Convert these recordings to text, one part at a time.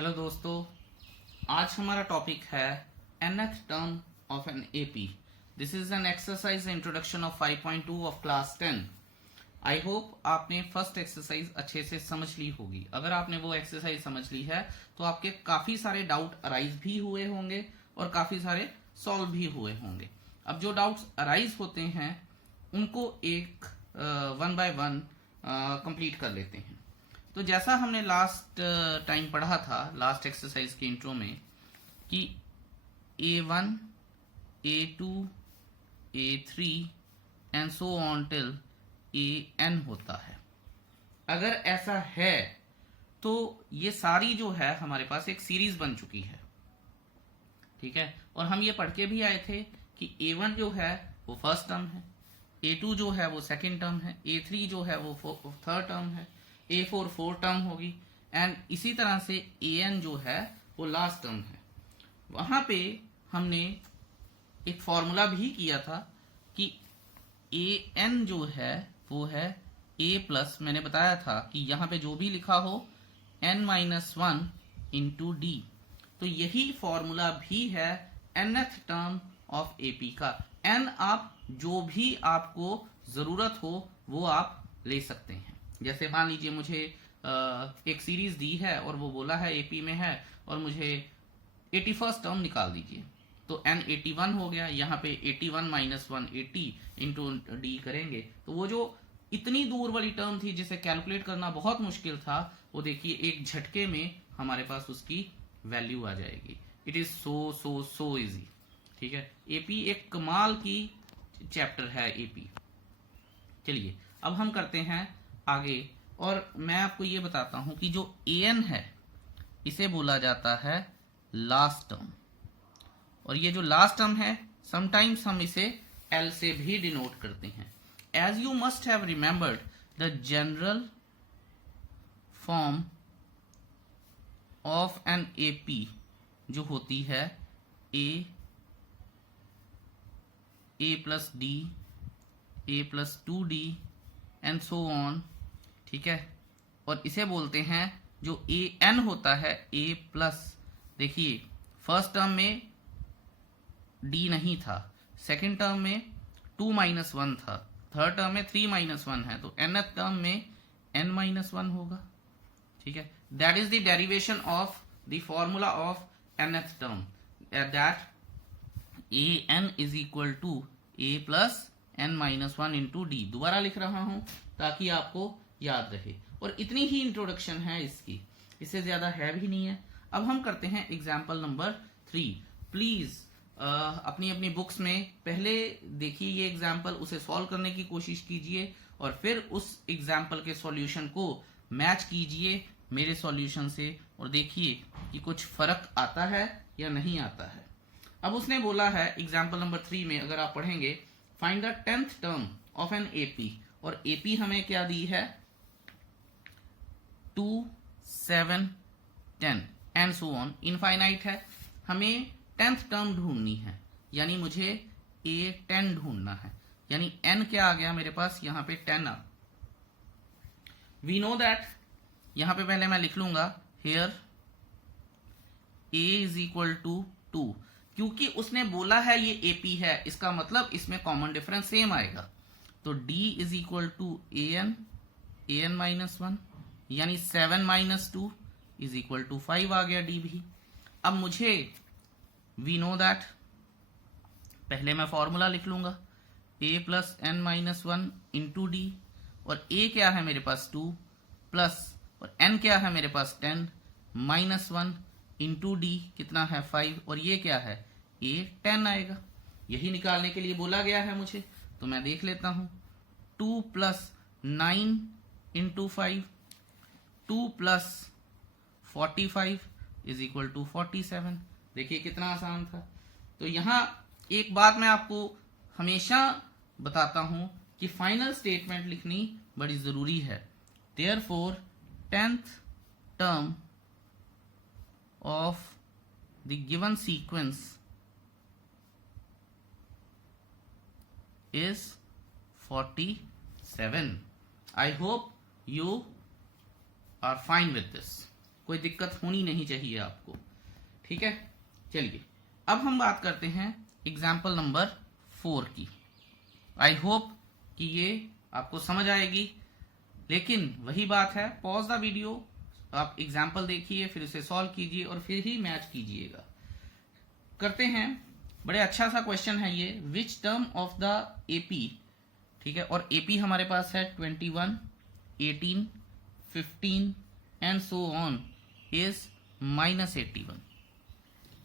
Hello दोस्तों, आज हमारा टॉपिक है nth term of an AP. This is an exercise introduction of 5.2 of class 10। I hope आपने first exercise अच्छे से समझ ली होगी। अगर आपने वो एक्सरसाइज समझ ली है तो आपके काफी सारे डाउट अराइज भी हुए होंगे और काफी सारे सॉल्व भी हुए होंगे। अब जो डाउट्स अराइज होते हैं उनको एक वन बाय वन कंप्लीट कर लेते हैं। तो जैसा हमने लास्ट टाइम पढ़ा था, लास्ट एक्सरसाइज के इंट्रो में, कि A1, A2, A3 and so on till AN होता है। अगर ऐसा है तो ये सारी जो है हमारे पास एक सीरीज बन चुकी है, ठीक है। और हम ये पढ़ के भी आए थे कि A1 जो है वो फर्स्ट टर्म है, A2 जो है वो सेकेंड टर्म है, A3 जो है वो थर्ड टर्म है, A4 फोर्थ टर्म होगी एंड इसी तरह से AN जो है वो लास्ट टर्म है। वहां पे हमने एक फॉर्मूला भी किया था कि AN जो है वो है A प्लस, मैंने बताया था कि यहाँ पे जो भी लिखा हो n-1 इंटू डी, तो यही फॉर्मूला भी है nth टर्म ऑफ AP का। n आप जो भी आपको जरूरत हो वो आप ले सकते हैं। जैसे मान लीजिए मुझे एक सीरीज दी है और वो बोला है एपी में है और मुझे 81st टर्म निकाल दीजिए, तो n 81 हो गया। यहाँ पे 81 माइनस 1 80 इंटू डी करेंगे तो वो जो इतनी दूर वाली टर्म थी जिसे कैलकुलेट करना बहुत मुश्किल था, वो देखिए एक झटके में हमारे पास उसकी वैल्यू आ जाएगी। इट इज सो इजी, ठीक है। एपी एक कमाल की चैप्टर है एपी। चलिए अब हम करते हैं आगे, और मैं आपको ये बताता हूं कि जो AN है इसे बोला जाता है लास्ट टर्म, और ये जो लास्ट टर्म है समटाइम्स हम इसे L से भी डिनोट करते हैं। As you must have remembered the general form of an AP जो होती है A plus D, A plus 2D and so on, ठीक है। और इसे बोलते हैं जो AN होता है A प्लस। देखिए फर्स्ट टर्म में D नहीं था, सेकेंड टर्म में 2 माइनस 1 था, थर्ड टर्म में 3 माइनस 1 है, तो nth टर्म में n माइनस 1 होगा, ठीक है। That is the derivation of the formula of nth term, that AN is equal to A plus n minus 1 into D. दोबारा लिख रहा हूं ताकि आपको याद रहे, और इतनी ही इंट्रोडक्शन है इसकी, इससे ज्यादा है भी नहीं है। अब हम करते हैं एग्जाम्पल नंबर 3। प्लीज अपनी अपनी बुक्स में पहले देखिए ये एग्जाम्पल, उसे सॉल्व करने की कोशिश कीजिए और फिर उस एग्जाम्पल के सॉल्यूशन को मैच कीजिए मेरे सॉल्यूशन से और देखिए कि कुछ फर्क आता है या नहीं आता है। अब उसने बोला है एग्जाम्पल नंबर 3 में, अगर आप पढ़ेंगे, find the 10th term of an AP, और एपी हमें क्या दी है 2, 7, 10 एंड सो ऑन, इनफाइनाइट है। हमें 10th टर्म ढूंढनी है, यानी मुझे A10 ढूंढना है, यानी n क्या आ गया मेरे पास, यहाँ पे 10 आ। वी नो दैट, यहाँ पे पहले मैं लिख लूंगा here A is equal to 2, क्योंकि उसने बोला है ये AP है, इसका मतलब इसमें कॉमन डिफरेंस सेम आएगा। तो D is equal to AN minus 1, यानी 7 माइनस 2 इज इक्वल टू 5 आ गया D भी। अब मुझे वी नो दैट, पहले मैं फॉर्मूला लिख लूंगा A plus n minus 1 into D, और A क्या है मेरे पास 2 प्लस, और n क्या है मेरे पास 10 माइनस 1 इंटू डी कितना है 5, और ये क्या है A10 आएगा। यही निकालने के लिए बोला गया है मुझे, तो मैं देख लेता हूं। 2 plus 9 into 5, 2 plus 45 is equal to 47। देखिए कितना आसान था। तो यहां एक बात मैं आपको हमेशा बताता हूं कि फाइनल स्टेटमेंट लिखनी बड़ी जरूरी है। Therefore 10th term of the given sequence is 47. I hope you are fine with this. कोई दिक्कत होनी नहीं चाहिए आपको, ठीक है। चलिए अब हम बात करते हैं एग्जाम्पल नंबर 4 की। आई होप कि ये आपको समझ आएगी, लेकिन वही बात है, पॉज द वीडियो, आप एग्जाम्पल देखिए, फिर उसे सॉल्व कीजिए और फिर ही मैच कीजिएगा। करते हैं, बड़े अच्छा सा क्वेश्चन है ये। Which term of the AP, ठीक है, और एपी हमारे पास है 21, 18, 15 and so on is -81।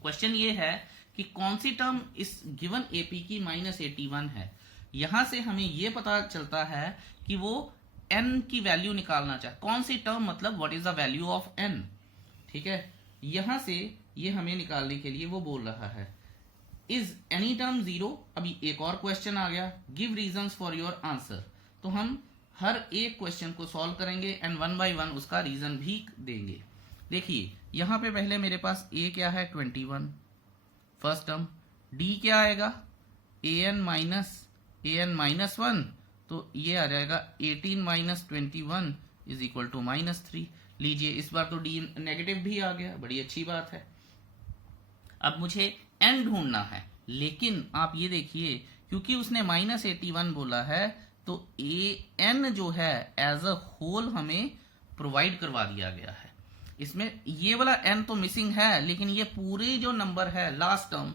Question ये है कि कौन सी टर्म इस गिवन एपी की -81 है। यहां से हमें यह पता चलता है कि वो n की वैल्यू निकालना चाहे। कौन सी टर्म मतलब what is the value of n, ठीक है। यहां से ये हमें निकालने के लिए वो बोल रहा है इज एनी टर्म 0। अभी एक और क्वेश्चन आ गया, give reasons for your answer. तो हम हर एक क्वेश्चन को सॉल्व करेंगे एंड 1 बाय 1 उसका रीजन भी देंगे। देखिए यहां पे पहले मेरे पास a क्या है 21 फर्स्ट टर्म, d क्या आएगा an माइनस 1, तो ये आ जाएगा 18 माइनस 21 इज इक्वल टू -3। लीजिए इस बार तो d नेगेटिव भी आ गया, बड़ी अच्छी बात है। अब मुझे n ढूंढना है, लेकिन आप ये देखिए क्योंकि उसने -81 बोला है तो an जो है एज अ होल हमें प्रोवाइड करवा दिया गया है। इसमें ये वाला n तो मिसिंग है, लेकिन ये पूरे जो नंबर है लास्ट टर्म,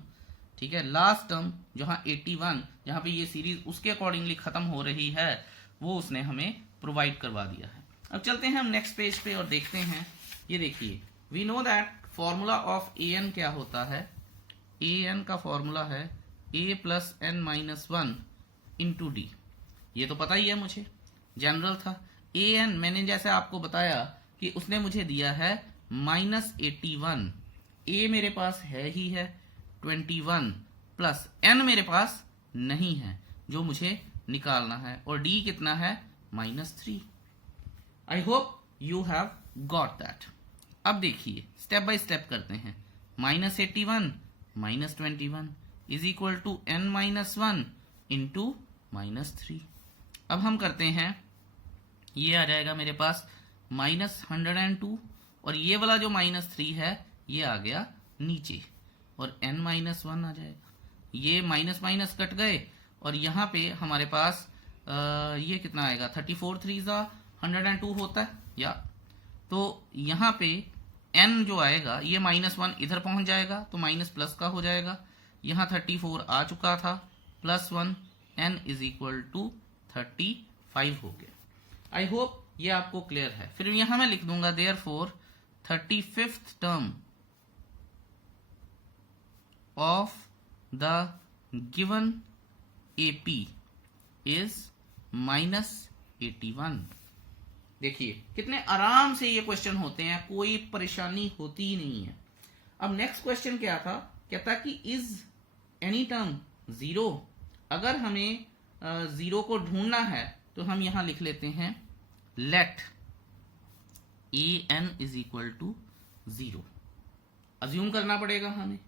ठीक है, लास्ट टर्म जहां 81, जहां पे ये सीरीज उसके अकॉर्डिंगली खत्म हो रही है, वो उसने हमें प्रोवाइड करवा दिया है। अब चलते हैं हम नेक्स्ट पेज पे और देखते हैं। ये देखिए we know that formula of an क्या होता है। an का फॉर्मूला है a plus n minus 1 into D. ये तो पता ही है मुझे, जनरल था। an मैंने जैसे आपको बताया कि उसने मुझे दिया है -81, a मेरे पास है ही है 21 प्लस n मेरे पास नहीं है जो मुझे निकालना है, और d कितना है -3। I hope you have got that. अब देखिए स्टेप बाय स्टेप करते हैं। -81 -21 is equal to n minus 1 into -3। अब हम करते हैं, ये आ जाएगा मेरे पास -102, और ये वाला जो -3 है ये आ गया नीचे, और n-1 आ जाएगा। ये माइनस माइनस कट गए, और यहाँ पे हमारे पास ये कितना आएगा 34 3 102 होता है या, तो यहाँ पे n जो आएगा ये -1 इधर पहुंच जाएगा तो माइनस प्लस का हो जाएगा। यहाँ 34 आ चुका था, +1 n इज इक्वल टू 35 हो गया। आई होप ये आपको क्लियर है। फिर यहां मैं लिख दूंगा therefore 35th term of the given AP is -81। देखिए कितने आराम से ये क्वेश्चन होते हैं, कोई परेशानी होती ही नहीं है। अब नेक्स्ट क्वेश्चन क्या था, कहता कि इज एनी टर्म 0। अगर हमें 0 को ढूंढना है तो हम यहां लिख लेते हैं let an is equal to 0। Assume करना पड़ेगा हमें।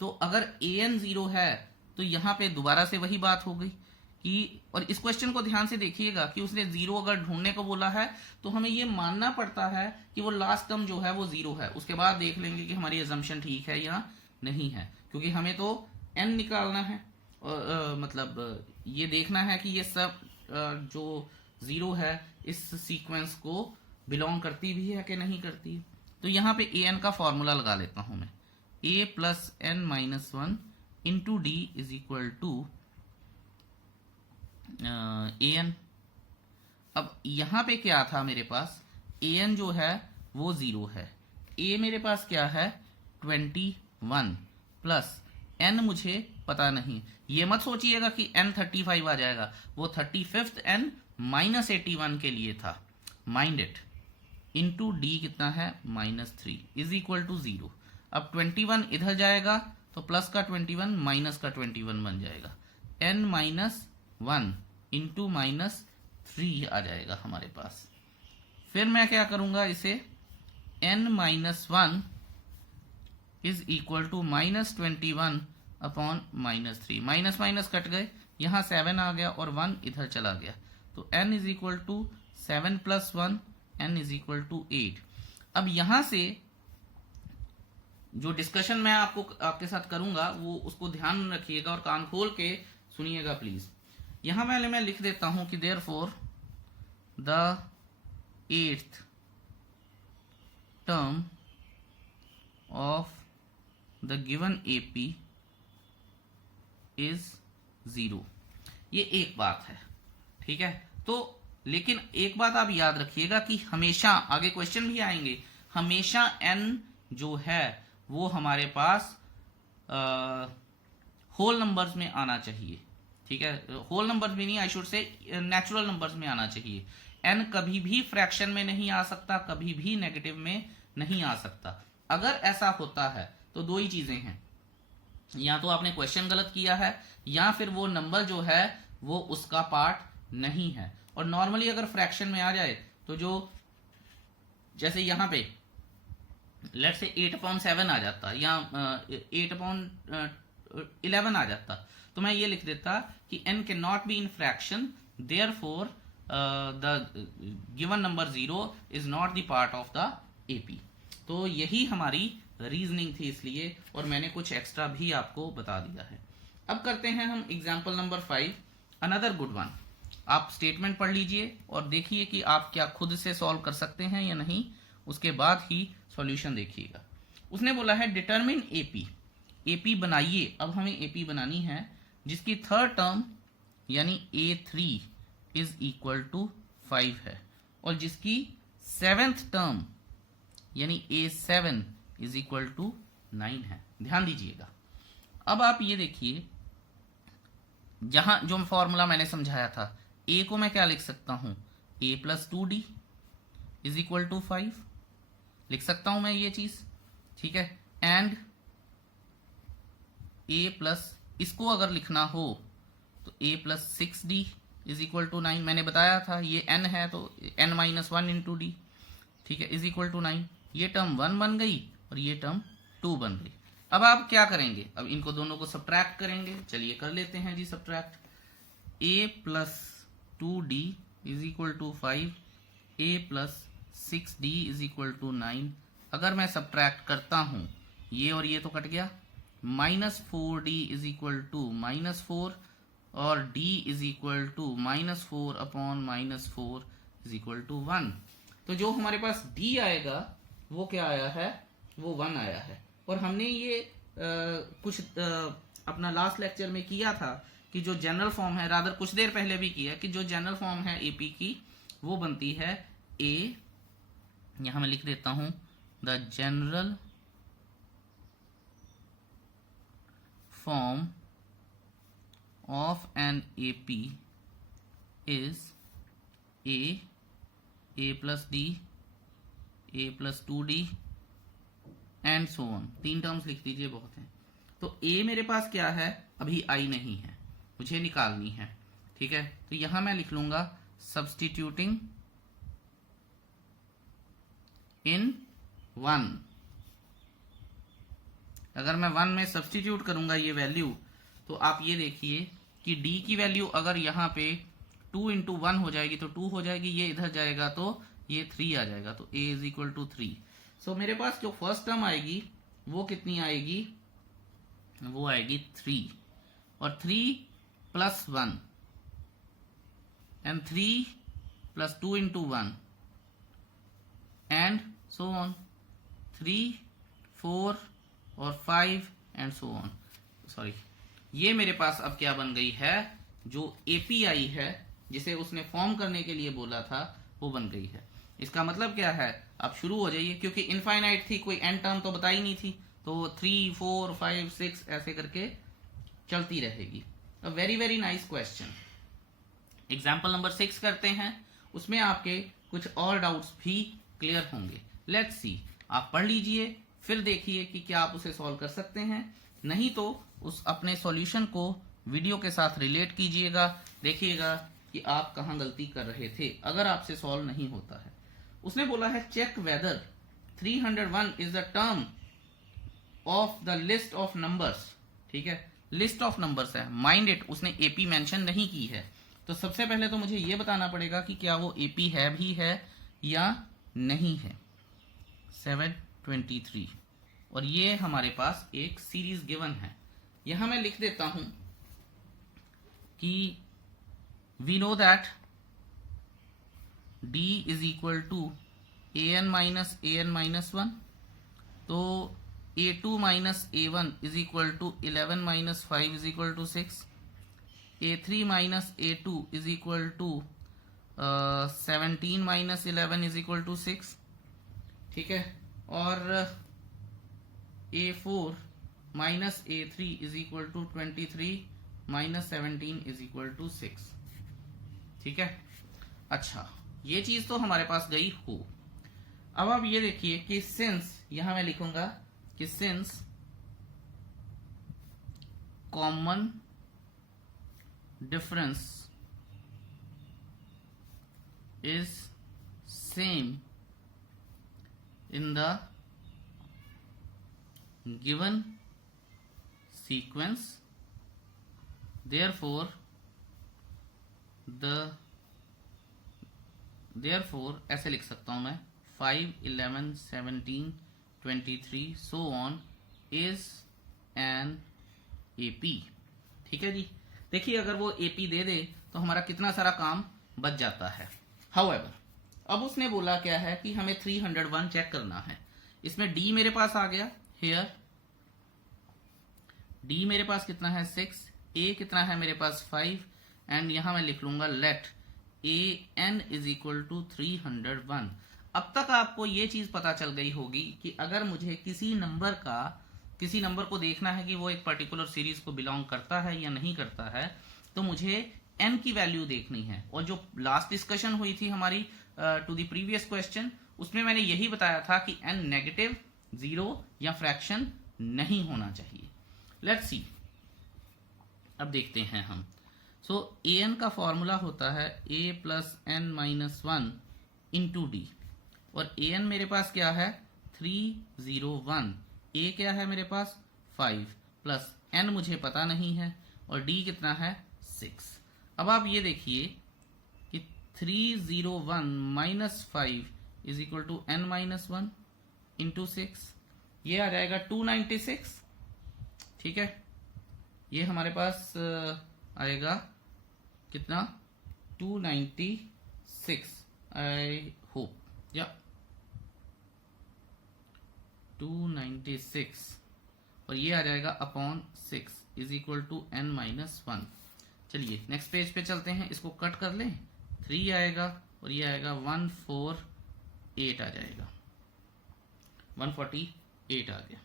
तो अगर an 0 है तो यहां पे दोबारा से वही बात हो गई कि, और इस क्वेश्चन को ध्यान से देखिएगा कि उसने 0 अगर ढूंढने को बोला है तो हमें ये मानना पड़ता है कि वो लास्ट टर्म जो है वो 0 है। उसके बाद देख लेंगे कि हमारी अजम्पशन ठीक है या नहीं है, क्योंकि हमें तो n निकालना है, मतलब ये देखना है कि ये सब जो 0 है इस सीक्वेंस को बिलोंग करती भी है कि नहीं करती। तो यहाँ पे an का फॉर्मूला लगा लेता हूं मैं, a plus n minus 1 into D is equal to an। अब यहाँ पे क्या था मेरे पास, an जो है वो 0 है, a मेरे पास क्या है 21 प्लस n मुझे पता नहीं। ये मत सोचिएगा कि n 35 आ जाएगा, वो 35th n -81 के लिए था, माइंड इट, इंटू डी कितना है -3 इज इक्वल टू 0। अब 21 इधर जाएगा तो प्लस का 21 माइनस का 21 बन जाएगा, n-1 इंटू -3 आ जाएगा हमारे पास। फिर मैं क्या करूंगा, इसे n-1 is equal to -21 upon -3, minus minus cut गए, यहाँ 7 आ गया और 1 इधर चला गया, तो n is equal to 7 plus 1 n is equal to 8। अब यहां से जो डिस्कशन मैं आपके साथ करूंगा वो उसको ध्यान रखिएगा और कान खोल के सुनिएगा प्लीज। यहां मैं लिख देता हूं कि therefore the 8th term of the given AP is 0। ये एक बात है, ठीक है। तो लेकिन एक बात आप याद रखिएगा कि हमेशा, आगे क्वेश्चन भी आएंगे, हमेशा n जो है वो हमारे पास होल नंबर्स में आना चाहिए, ठीक है। होल नंबर्स में नहीं, I should say natural numbers में आना चाहिए। n कभी भी फ्रैक्शन में नहीं आ सकता, कभी भी नेगेटिव में नहीं आ सकता। अगर ऐसा होता है तो दो ही चीजें हैं, या तो आपने क्वेश्चन गलत किया है या फिर वो नंबर जो है वो उसका पार्ट नहीं है। और नॉर्मली अगर फ्रैक्शन में आ जाए तो जो, जैसे यहां पे लेट्स से 8/7 आ जाता या 8/11 आ जाता, तो मैं ये लिख देता कि n can not be in fraction, therefore the given number 0 is not the part of the AP. तो यही हमारी रीजनिंग थी इसलिए, और मैंने कुछ एक्स्ट्रा भी आपको बता दिया है। अब करते हैं हम example number 5, another good one. आप स्टेटमेंट पढ़ लीजिए और देखिए कि आप क्या खुद से सॉल्व कर सकते हैं या नहीं, उसके बाद ही सॉल्यूशन देखिएगा। उसने बोला है डिटरमिन एपी, एपी बनाइए। अब हमें एपी बनानी है जिसकी थर्ड टर्म यानी A3 इज इक्वल टू 5 है, और जिसकी सेवेंथ टर्म यानी A7 इज इक्वल टू 9 है। ध्यान दीजिएगा। अब आप ये देखिए, जहां जो फॉर्मूला मैंने समझाया था, a को मैं क्या लिख सकता हूं, a plus 2d is equal to 5 लिख सकता हूं मैं ये चीज, ठीक है। एंड a प्लस, इसको अगर लिखना हो तो a plus 6d is equal to 9। मैंने बताया था ये n है तो n माइनस 1 इंटू डी, ठीक है, इज इक्वल टू 9। ये टर्म 1 बन गई और ये टर्म 2 बन गई। अब आप क्या करेंगे, अब इनको दोनों को सब्ट्रैक्ट करेंगे। चलिए कर लेते हैं जी subtract. a plus 2d is equal to 5, a plus 6d is equal to 9। अगर मैं सब्ट्रैक्ट करता हूं, ये और ये तो कट गया, minus 4d is equal to -4 और d is equal to -4 upon -4 is equal to 1। तो जो हमारे पास d आएगा वो क्या आया है, वो 1 आया है। और हमने ये अपना लास्ट लेक्चर में किया था कि जो जनरल फॉर्म है, रादर कुछ देर पहले भी किया, कि जो जनरल फॉर्म है एपी की वो बनती है a, यहां मैं लिख देता हूं the general form of an AP is a plus d, a plus 2d and so on. 3 terms लिख दीजिए, बहुत है। तो a मेरे पास क्या है, अभी आई नहीं है, मुझे निकालनी है, ठीक है। तो यहां मैं लिख लूंगा सब्सटीट्यूटिंग इन 1। अगर मैं 1 में सब्सटीट्यूट करूंगा ये वैल्यू, तो आप ये देखिए कि d की वैल्यू अगर यहां पे 2 इंटू 1 हो जाएगी तो 2 हो जाएगी, ये इधर जाएगा तो ये 3 आ जाएगा, तो a इज इक्वल टू 3। सो मेरे पास जो फर्स्ट टर्म आएगी वो कितनी आएगी, वो आएगी 3, और 3 plus 1 and 3 plus 2 into 1 and so on, 3, 4 और 5 एंड सो ऑन। सॉरी, ये मेरे पास अब क्या बन गई है, जो एपीआई है जिसे उसने फॉर्म करने के लिए बोला था वो बन गई है। इसका मतलब क्या है, आप शुरू हो जाइए, क्योंकि इनफाइनाइट थी, कोई एंड टर्म तो बताई नहीं थी, तो 3, 4, 5, 6 ऐसे करके चलती रहेगी। A very very nice question. Example number 6 करते हैं, उसमें आपके कुछ और डाउट्स भी क्लियर होंगे। लेट्स सी, आप पढ़ लीजिए, फिर देखिए कि क्या आप उसे सॉल्व कर सकते हैं, नहीं तो उस अपने सॉल्यूशन को वीडियो के साथ रिलेट कीजिएगा, देखिएगा कि आप कहां गलती कर रहे थे अगर आपसे सॉल्व नहीं होता है। उसने बोला है check whether 301 is the term of the list of numbers, ठीक है, लिस्ट ऑफ नंबर्स है, माइंड इट, उसने एपी मेंशन नहीं की है। तो सबसे पहले तो मुझे यह बताना पड़ेगा कि क्या वो एपी है भी है या नहीं है। 723 और ये हमारे पास एक सीरीज गिवन है। यहां मैं लिख देता हूं कि we know that d is equal to an minus 1, तो a2 minus a1 is equal to 11 minus 5 is equal to 6, a3 minus a2 is equal to 17 minus 11 is equal to 6, ठीक है, और a4 minus a3 is equal to 23 minus 17 is equal to 6, ठीक है। अच्छा, ये चीज तो हमारे पास गई हो। अब आप ये देखिए कि सिंस, यहां मैं लिखूंगा कि since common difference is same in the given sequence, therefore ऐसे लिख सकता हूं मैं 5, 11, 17, 23 so on is an AP, ठीक है जी। देखिए अगर वो AP दे दे तो हमारा कितना सारा काम बच जाता है। However, अब उसने बोला क्या है कि हमें 301 चेक करना है। इसमें D मेरे पास आ गया, here D मेरे पास कितना है 6, A कितना है मेरे पास 5, एंड यहां मैं लिख लूंगा let an is equal to 301। अब तक आपको ये चीज पता चल गई होगी कि अगर मुझे किसी नंबर को देखना है कि वो एक पर्टिकुलर सीरीज को बिलोंग करता है या नहीं करता है, तो मुझे n की वैल्यू देखनी है। और जो लास्ट डिस्कशन हुई थी हमारी टू द प्रीवियस क्वेश्चन, उसमें मैंने यही बताया था कि n नेगेटिव, जीरो या फ्रैक्शन नहीं होना चाहिए। लेट्स सी, अब देखते हैं हम। सो an का फॉर्मूला होता है a plus n minus 1 into D, और an मेरे पास क्या है 301, a क्या है मेरे पास 5 प्लस n मुझे पता नहीं है, और d कितना है 6। अब आप ये देखिए कि 301 minus 5 is equal to n minus 1 into 6, ये आ जाएगा 296, ठीक है। ये हमारे पास आएगा कितना 296, आई होप, या 296, और ये आ जाएगा upon 6 is equal to n minus 1। चलिए नेक्स्ट पेज पे चलते हैं, इसको कट कर लें, 3 आएगा और ये आएगा 148 आ जाएगा, 148 आ गया।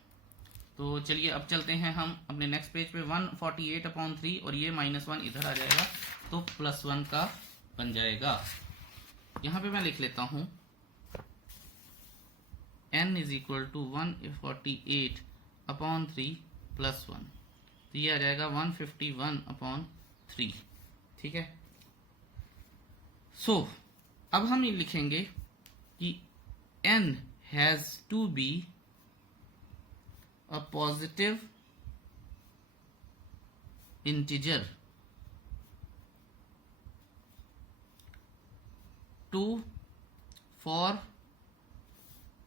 तो चलिए अब चलते हैं हम अपने नेक्स्ट पेज पे, 148 अपॉन 3 और ये माइनस 1 इधर आ जाएगा तो प्लस 1 का बन जाएगा। यहां पे मैं लिख लेता हूं n is equal to 148 upon 3 plus 1, तो ये आ जाएगा 151 अपॉन 3, ठीक है। सो अब हम ये लिखेंगे कि n has to be a positive integer for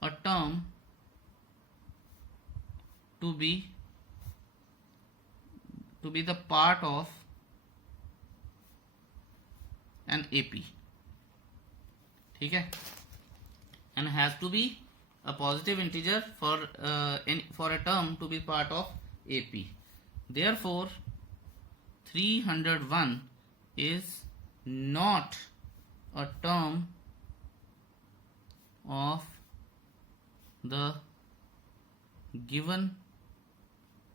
a term to be the part of an AP, ठीक है, and has to be a positive integer for a term to be part of AP. Therefore 301 is not a term of the given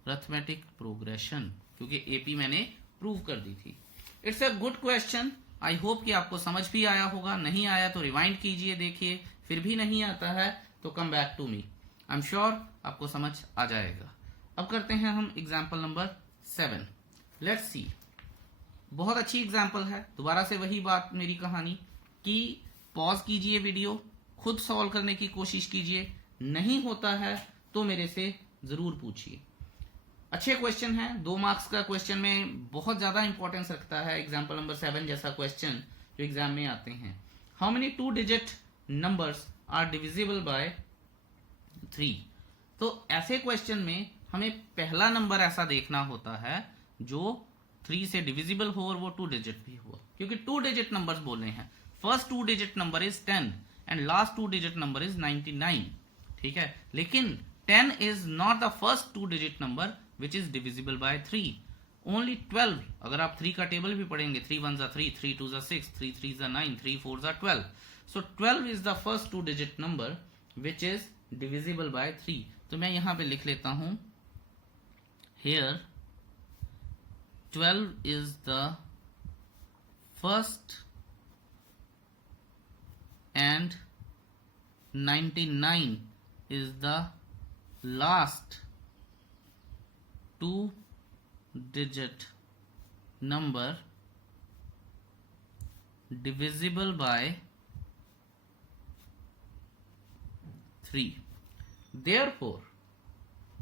arithmetic progression, क्योंकि AP मैंने prove कर दी थी। It's a good question, I hope कि आपको समझ भी आया होगा। नहीं आया तो रिवाइंड कीजिए, देखिए, फिर भी नहीं आता है तो come back to me, I am sure आपको समझ आ जाएगा। अब करते हैं हम एग्जाम्पल नंबर 7। लेट्स सी, बहुत अच्छी एग्जाम्पल है। दोबारा से वही बात, मेरी कहानी कि पॉज कीजिए वीडियो, खुद सॉल्व करने की कोशिश कीजिए, नहीं होता है तो मेरे से जरूर पूछिए। अच्छे क्वेश्चन है, 2 मार्क्स का क्वेश्चन में बहुत ज्यादा इंपॉर्टेंस रखता है एग्जाम्पल नंबर 7 जैसा क्वेश्चन जो एग्जाम में आते हैं। How many 2 digit numbers are divisible by 3। तो ऐसे क्वेश्चन में हमें पहला नंबर ऐसा देखना होता है जो 3 से डिविजिबल हो और वो 2 डिजिट भी हो, क्योंकि 2 डिजिट नंबर्स बोले हैं। First 2 digit number is 10 and last 2 digit number is 99, ठीक है। लेकिन 10 is not the first 2 digit number which is divisible by 3। Only 12, अगर आप 3 का टेबल भी पढ़ेंगे, 3 1 3, 3 2 6, 3 3 9, 3 4 12, so 12 is the first 2 digit number which is divisible by 3। तो मैं यहां पे लिख लेता हूं, here 12 is the first and 99 is the last 2 digit number divisible by 3। therefore,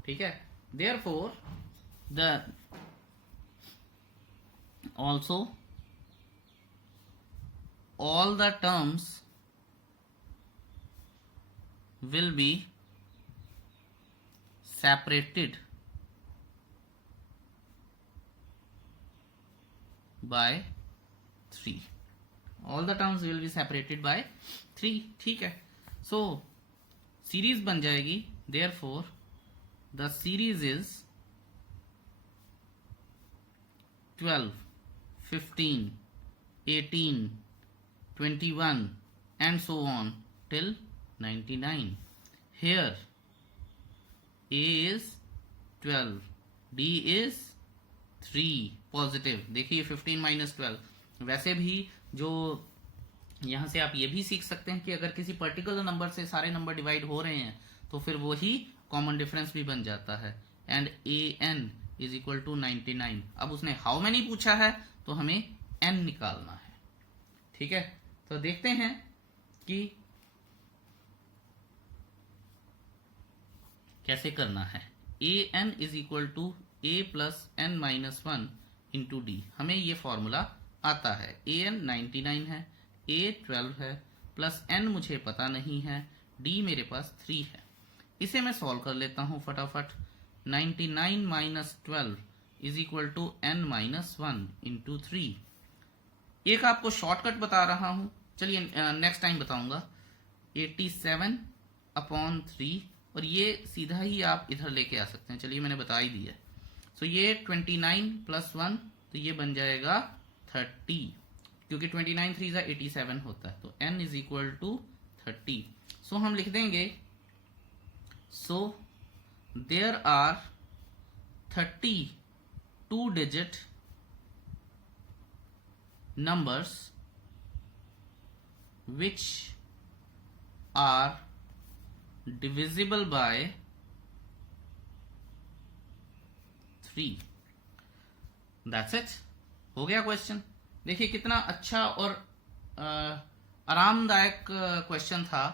ठीक है, therefore the also all the terms will be separated by 3। all the terms will be separated by 3, ठीक है। so सीरीज बन जाएगी, therefore the series is 12 15 18 21 and so on till 99। here A is 12, D is 3 positive. देखिए 15 minus 12। वैसे भी जो यहां से आप ये भी सीख सकते हैं कि अगर किसी पर्टिकुलर नंबर से सारे नंबर डिवाइड हो रहे हैं तो फिर वो ही कॉमन डिफरेंस भी बन जाता है। And an is equal to 99। अब उसने हाउ मेनी पूछा है तो हमें n निकालना है, ठीक है। तो देखते हैं कि कैसे करना है। an is equal to a plus n minus 1 into d, हमें ये फॉर्मूला आता है। an 99 है, a 12 है, प्लस n मुझे पता नहीं है, d मेरे पास 3 है। इसे मैं सॉल्व कर लेता हूं फटाफट। 99 minus 12 is equal to n minus 1 into 3। एक आपको शॉर्टकट बता रहा हूं, चलिए नेक्स्ट टाइम बताऊंगा। 87 अपॉन 3, और ये सीधा ही आप इधर लेके आ सकते हैं, चलिए मैंने बता ही दिया। सो ये 29 प्लस 1, तो ये बन जाएगा 30, क्योंकि 29 3 87 होता है, तो n is equal to 30। So हम लिख देंगे, so there are 32 digit numbers which are divisible by 3। That's it, हो गया क्वेश्चन। देखिए कितना अच्छा और आरामदायक क्वेश्चन था।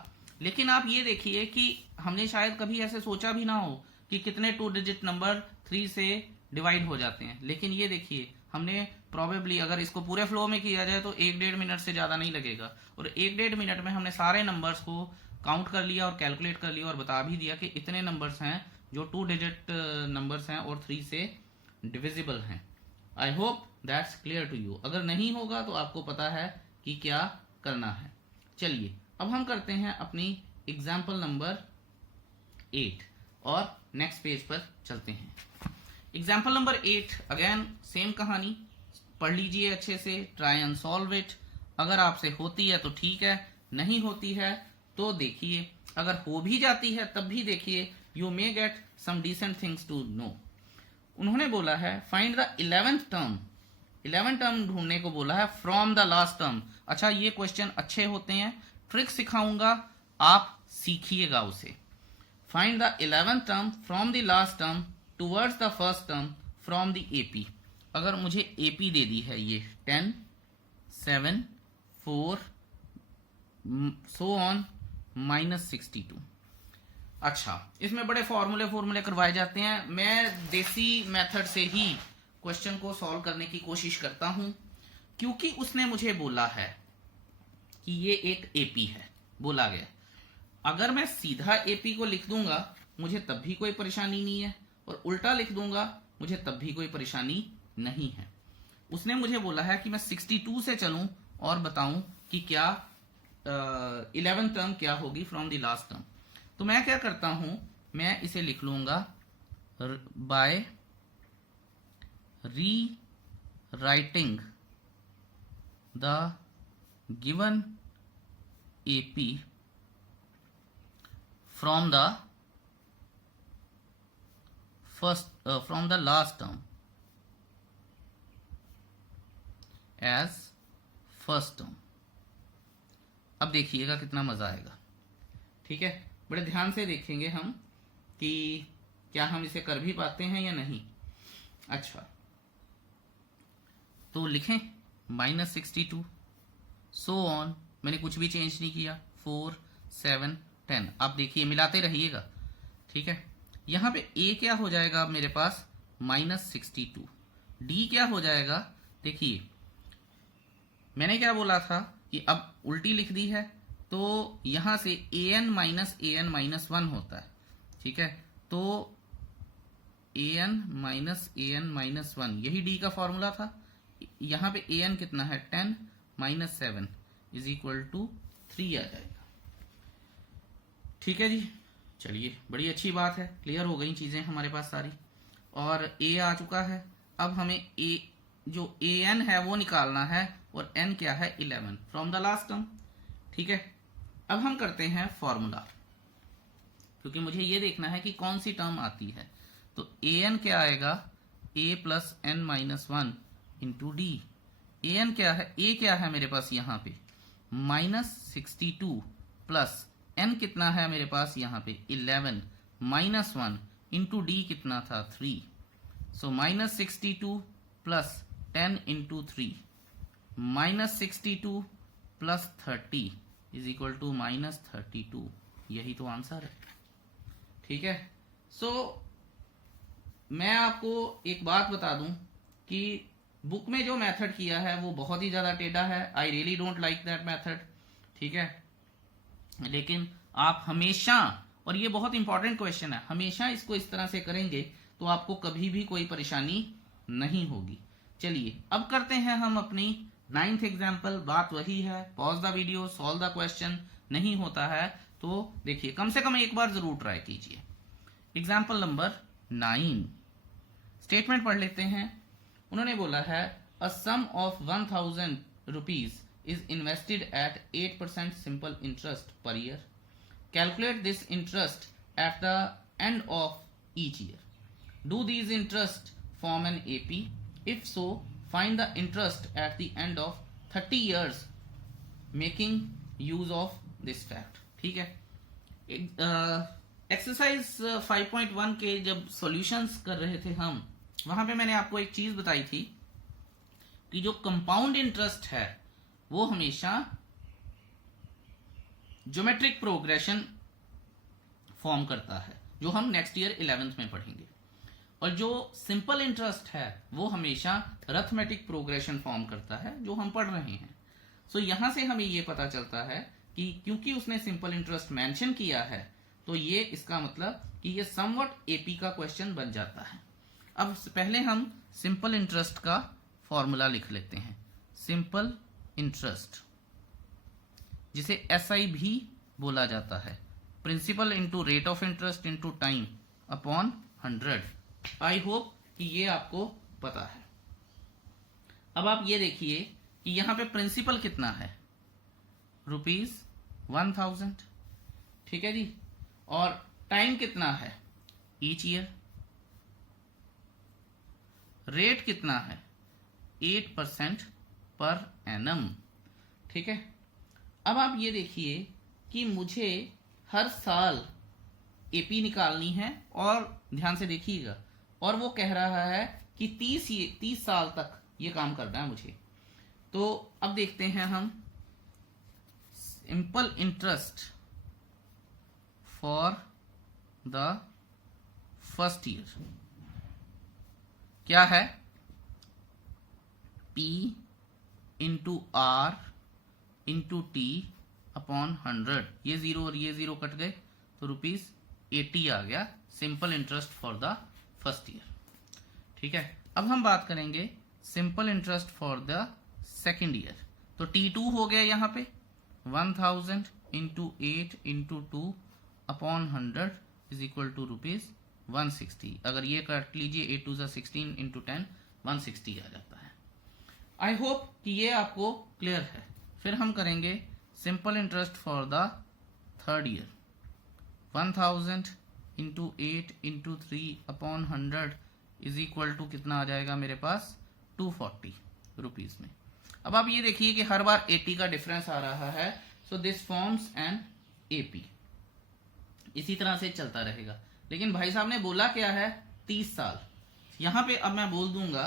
लेकिन आप ये देखिए कि हमने शायद कभी ऐसे सोचा भी ना हो कि कितने 2 डिजिट नंबर 3 से डिवाइड हो जाते हैं। लेकिन ये देखिए हमने प्रोबेबली, अगर इसको पूरे फ्लो में किया जाए तो 1-1.5 मिनट से ज्यादा नहीं लगेगा, और 1-1.5 मिनट में हमने सारे नंबर्स को काउंट कर लिया और कैलकुलेट कर लिया और बता भी दिया कि इतने नंबर्स हैं जो 2 डिजिट नंबर्स हैं और 3 से डिविजिबल हैं। I hope that's clear to you. अगर नहीं होगा तो आपको पता है कि क्या करना है। चलिए अब हम करते हैं अपनी एग्जाम्पल नंबर 8 और नेक्स्ट पेज पर चलते हैं। एग्जाम्पल नंबर 8, अगेन सेम कहानी, पढ़ लीजिए अच्छे से, ट्राई एंड सॉल्व इट। अगर आपसे होती है तो ठीक है, नहीं होती है तो देखिए, अगर हो भी जाती है तब भी देखिए, you may get some decent things to know. उन्होंने बोला है find the 11th term, 11 term ढूंढने को बोला है फ्रॉम द लास्ट टर्म। अच्छा ये क्वेश्चन अच्छे होते हैं, ट्रिक सिखाऊंगा, आप सीखिएगा उसे। Find the 11th term from the last term towards the first term from the AP. अगर मुझे एपी दे दी है ये 10 7 4 सो ऑन -62। अच्छा इसमें बड़े फॉर्मूले करवाए जाते हैं। मैं देसी मेथड से ही क्वेश्चन को सॉल्व करने की कोशिश करता हूं, क्योंकि उसने मुझे बोला है कि ये एक एपी है, बोला गया। अगर मैं सीधा एपी को लिख दूंगा मुझे तब भी कोई परेशानी नहीं है, और उल्टा लिख दूंगा मुझे तब भी कोई परेशानी नहीं है। उसने मुझे बोला है कि मैं 62 से चलूं और बताऊं कि क्या 11th टर्म क्या होगी फ्रॉम द लास्ट टर्म। तो मैं क्या करता हूं, मैं इसे लिख लूंगा by rewriting the given AP from the from the last term as first term. अब देखिएगा कितना मजा आएगा। ठीक है, बड़े ध्यान से देखेंगे हम कि क्या हम इसे कर भी पाते हैं या नहीं। अच्छा, तो लिखें -62 सो ऑन, मैंने कुछ भी चेंज नहीं किया, 4 7 10। आप देखिए मिलाते रहिएगा। ठीक है, यहां पे a क्या हो जाएगा मेरे पास -62, d क्या हो जाएगा, देखिए मैंने क्या बोला था कि अब उल्टी लिख दी है, तो यहां से an - 1 होता है। ठीक है, तो an - 1 यही d का फॉर्मूला था। यहां पे an कितना है 10 - 7 = 3 आ जाएगा। ठीक है जी, चलिए बड़ी अच्छी बात है, क्लियर हो गई चीजें हमारे पास सारी, और a आ चुका है। अब हमें a जो an है वो निकालना है, और n क्या है 11 फ्रॉम द लास्ट टर्म। ठीक है, अब हम करते हैं फॉर्मूला, क्योंकि मुझे ये देखना है कि कौन सी टर्म आती है। तो an क्या आएगा a + n - 1 × d। an क्या है, a क्या है मेरे पास यहाँ पे -62 प्लस n कितना है मेरे पास यहाँ पे 11 - 1 × d कितना था 3। सो -62 प्लस 10 × 3 -62 प्लस 30 = -32। यही तो आंसर है। ठीक है, सो मैं आपको एक बात बता दूं कि बुक में जो मेथड किया है वो बहुत ही ज्यादा टेढ़ा है। I really don't like that method. ठीक है, लेकिन आप हमेशा, और ये बहुत इंपॉर्टेंट क्वेश्चन है, हमेशा इसको इस तरह से करेंगे तो आपको कभी भी कोई परेशानी नहीं होगी। चलिए अब करते हैं हम अपनी 9th एग्जाम्पल। बात वही है, pause the video, solve the question. नहीं होता है तो देखिए कम से कम एक बार जरूर ट्राई कीजिए। एग्जाम्पल नंबर 9, स्टेटमेंट पढ़ लेते हैं। उन्होंने बोला है a sum of 1000 rupees is invested at 8% simple interest per year. Calculate this interest at the end of each year. Do these interest form an AP? If so, find the interest at the end of 30 years making use of this fact. ठीक है, exercise 5.1 के जब solutions कर रहे थे हम, वहां पे मैंने आपको एक चीज बताई थी कि जो कंपाउंड इंटरेस्ट है वो हमेशा ज्योमेट्रिक प्रोग्रेशन फॉर्म करता है, जो हम नेक्स्ट ईयर 11th में पढ़ेंगे। और जो सिंपल इंटरेस्ट है वो हमेशा अरिथमेटिक प्रोग्रेशन फॉर्म करता है, जो हम पढ़ रहे हैं। सो यहां से हमें ये पता चलता है कि क्योंकि उसने सिंपल इंटरेस्ट मेंशन किया है तो ये इसका मतलब कि ये समवट एपी का क्वेश्चन बन जाता है। अब पहले हम सिंपल इंटरेस्ट का फॉर्मूला लिख लेते हैं। सिंपल इंटरेस्ट, जिसे एसआई भी बोला जाता है, principal into rate of interest into time upon 100। I hope कि ये आपको पता है। अब आप ये देखिए कि यहां पे प्रिंसिपल कितना है, ₹1000। ठीक है जी, और टाइम कितना है, ईच ईयर। रेट कितना है, 8% पर एनम। ठीक है, अब आप ये देखिए कि मुझे हर साल एपी निकालनी है, और ध्यान से देखिएगा, और वो कह रहा है कि 30 साल तक ये काम करना है मुझे। तो अब देखते हैं हम simple interest for the first year क्या है, P × R × T अपॉन 100, ये 0 और ये 0 कट गए तो ₹80 आ गया simple interest for the first year. ठीक है, अब हम बात करेंगे simple interest for the second year. तो T2 हो गया यहाँ पे 1000 into 8 into 2 upon 100 is equal to ₹160। अगर ये काट लीजिए 8 2 16 इंटू 10 160 आ जाता है। आई होप कि ये आपको क्लियर है। फिर हम करेंगे simple interest for the third year. 1000 into 8 into 3 upon 100 is equal to कितना आ जाएगा मेरे पास 240 रुपीज में। अब आप ये देखिए कि हर बार 80 का डिफरेंस आ रहा है, so this forms an AP. इसी तरह से चलता रहेगा। लेकिन भाई साहब ने बोला क्या है 30 साल। यहां पे अब मैं बोल दूंगा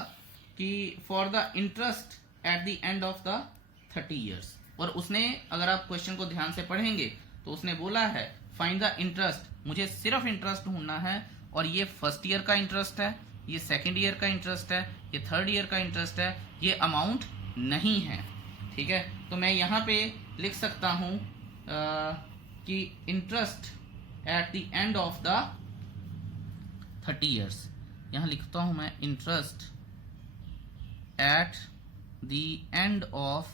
कि for the interest at the end of the 30 years. और उसने, अगर आप क्वेश्चन को ध्यान से पढ़ेंगे तो उसने बोला है फाइंड द इंटरेस्ट, मुझे सिर्फ इंटरेस्ट ढूंढना है। और ये फर्स्ट ईयर का इंटरेस्ट है, ये सेकेंड ईयर का इंटरेस्ट है, ये थर्ड ईयर का इंटरेस्ट है, ये अमाउंट नहीं है। ठीक है, तो मैं यहाँ पे लिख सकता हूं कि interest at the end of the 30 years. यहां लिखता हूं मैं interest at the end of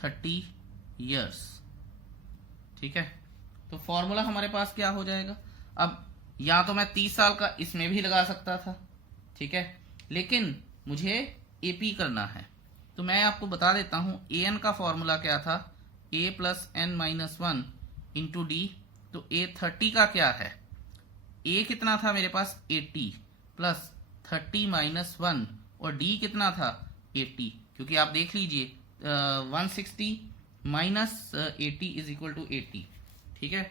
30 years. ठीक है, तो फॉर्मूला हमारे पास क्या हो जाएगा। अब या तो मैं 30 साल का इसमें भी लगा सकता था, ठीक है, लेकिन मुझे एपी करना है। तो मैं आपको बता देता हूं एन का फॉर्मूला क्या था, a plus n minus 1 into d. तो ए 30 का क्या है, ए कितना था मेरे पास 80 प्लस 30 माइनस 1 और डी कितना था 80, क्योंकि आप देख लीजिए 160 माइनस 80 इज इक्वल टू 80। ठीक है,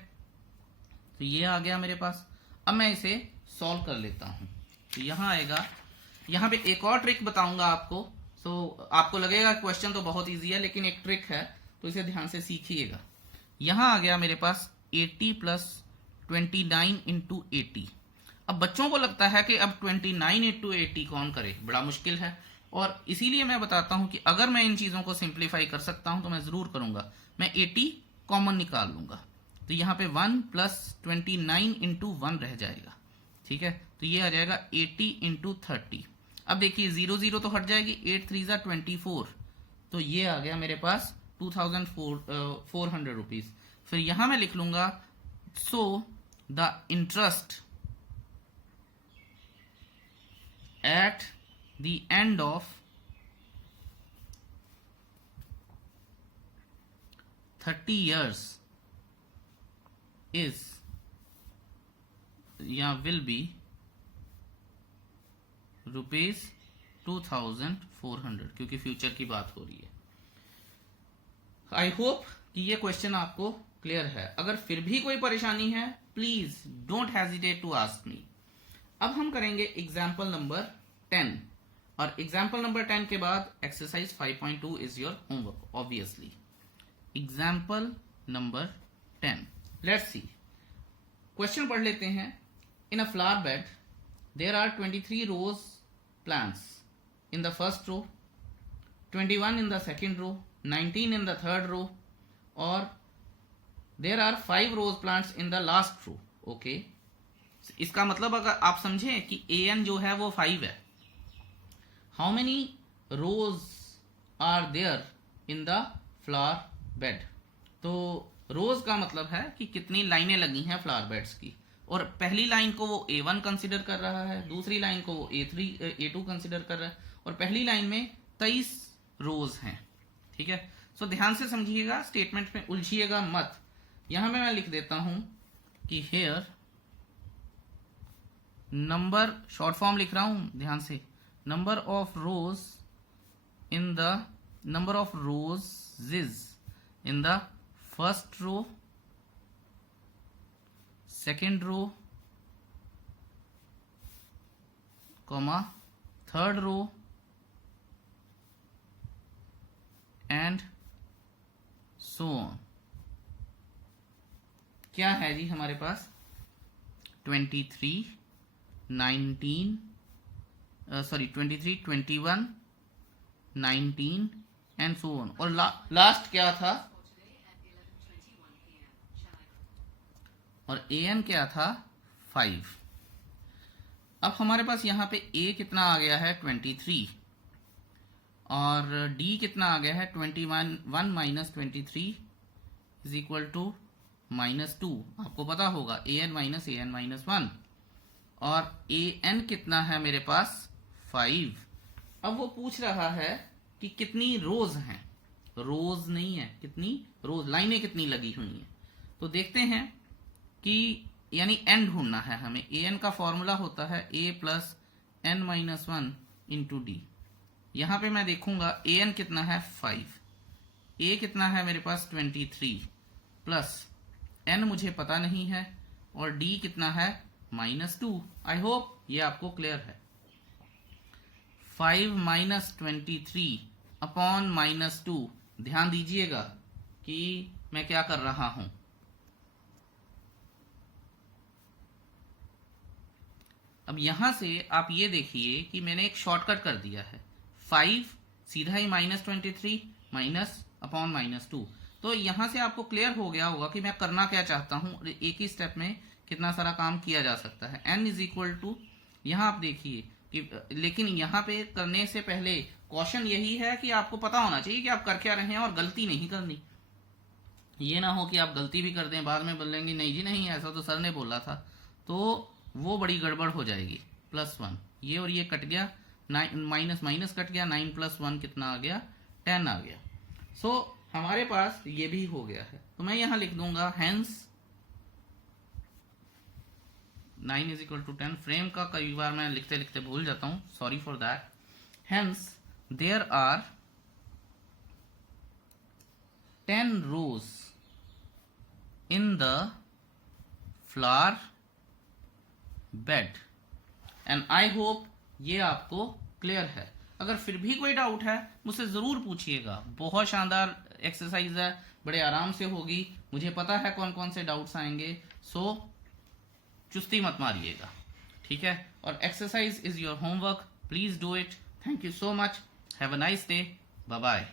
तो ये आ गया मेरे पास। अब मैं इसे सॉल्व कर लेता हूं। तो यहां आएगा, यहां पे एक और ट्रिक बताऊंगा आपको। तो आपको लगेगा क्वेश्चन तो बहुत इजी है, लेकिन एक ट्रिक है, तो इसे ध्यान से सीखिएगा। यहां आ गया मेरे पास 80 प्लस 29 इंटू 80। अब बच्चों को लगता है कि अब 29 इंटू 80 कौन करे, बड़ा मुश्किल है। और इसीलिए मैं बताता हूं कि अगर मैं इन चीजों को सिंप्लीफाई कर सकता हूं तो मैं जरूर करूंगा। मैं 80 कॉमन निकाल लूंगा, तो यहाँ पे 1 प्लस 29 इंटू 1 रह जाएगा। ठीक है, तो ये आ जाएगा 80 इंटू 30। अब देखिए 0 0 तो हट जाएगी, 8 3 जा 24, तो ये आ गया मेरे पास 2400 रुपीज। फिर यहां मैं लिख लूंगा so the interest at the end of 30 years is या विल बी ₹2400, क्योंकि फ्यूचर की बात हो रही है। आई होप कि ये क्वेश्चन आपको क्लियर है। अगर फिर भी कोई परेशानी है please don't hesitate to ask me. अब हम करेंगे एग्जाम्पल नंबर 10, और एग्जाम्पल नंबर 10 के बाद exercise 5.2 is your homework obviously. Example number 10, let's see. Question पढ़ लेते हैं। In a flower bed there are 23 rose plants in the first row, 21 in the second row, 19 in the third row, और there are 5 rose plants in the last row. Okay, इसका मतलब अगर आप समझें कि an जो है वो 5 है। How many rows are there in the flower bed. तो रोज का मतलब है कि कितनी लाइनें लगी हैं फ्लावर बेड्स की, और पहली लाइन को वो A1 कंसिडर कर रहा है, दूसरी लाइन को वो A2 कंसिडर कर रहा है, और पहली लाइन में 23 रोज हैं। ठीक है, सो ध्यान से समझिएगा, स्टेटमेंट में उलझिएगा मत। यहां में मैं लिख देता हूं कि हेयर नंबर, शॉर्ट फॉर्म लिख रहा हूं ध्यान से, number of rose in the number of roses in the first row, second row, comma third row and so on। क्या है जी हमारे पास 23 19 23 21 19 एंड सो ऑन, और लास्ट क्या था और an क्या था 5। अब हमारे पास यहाँ पे a कितना आ गया है 23 और d कितना आ गया है 1 माइनस 23 इज इक्वल टू -2। आपको पता होगा an माइनस 1 और an कितना है मेरे पास 5। अब वो पूछ रहा है कि कितनी रोज हैं, रोज नहीं है, कितनी रोज, लाइनें कितनी लगी हुई हैं। तो देखते हैं कि यानी n ढूंढना है हमें। an का फॉर्मूला होता है a plus n minus 1 into D. यहां पे मैं देखूंगा an कितना है 5, a कितना है मेरे पास 23 प्लस n मुझे पता नहीं है और d कितना है -2। आई होप ये आपको क्लियर है। 5 माइनस 23 अपॉन -2। ध्यान दीजिएगा कि मैं क्या कर रहा हूं। अब यहां से आप ये देखिए कि मैंने एक शॉर्टकट कर दिया है। 5 सीधा ही -23 माइनस अपॉन -2। तो यहां से आपको क्लियर हो गया होगा कि मैं करना क्या चाहता हूं और एक ही स्टेप में कितना सारा काम किया जा सकता है। n इज इक्वल टू, यहां आप देखिए कि, लेकिन यहां पे करने से पहले क्वेश्चन यही है कि आपको पता होना चाहिए कि आप कर क्या रहे हैं और गलती नहीं करनी। ये ना हो कि आप गलती भी कर दें, बाद में बोलेंगे नहीं जी नहीं ऐसा तो सर ने बोला था, तो वो बड़ी गड़बड़ हो जाएगी। +1 ये और ये कट गया, माइनस माइनस कट गया, 9 + 1 कितना आ गया 10 आ गया। सो हमारे पास ये भी हो गया है। तो मैं यहां लिख दूंगा हेंस 9 = 10। फ्रेम का कई बार मैं लिखते लिखते भूल जाता हूं, sorry for that. Hence there are 10 rows in the flower bed and I hope ये आपको क्लियर है। अगर फिर भी कोई डाउट है मुझसे जरूर पूछिएगा। बहुत शानदार एक्सरसाइज है, बड़े आराम से होगी, मुझे पता है कौन कौन से डाउट्स आएंगे। सो चुस्ती मत मारिएगा, ठीक है। और exercise is your homework, please do it. Thank you so much, have a nice day, bye bye.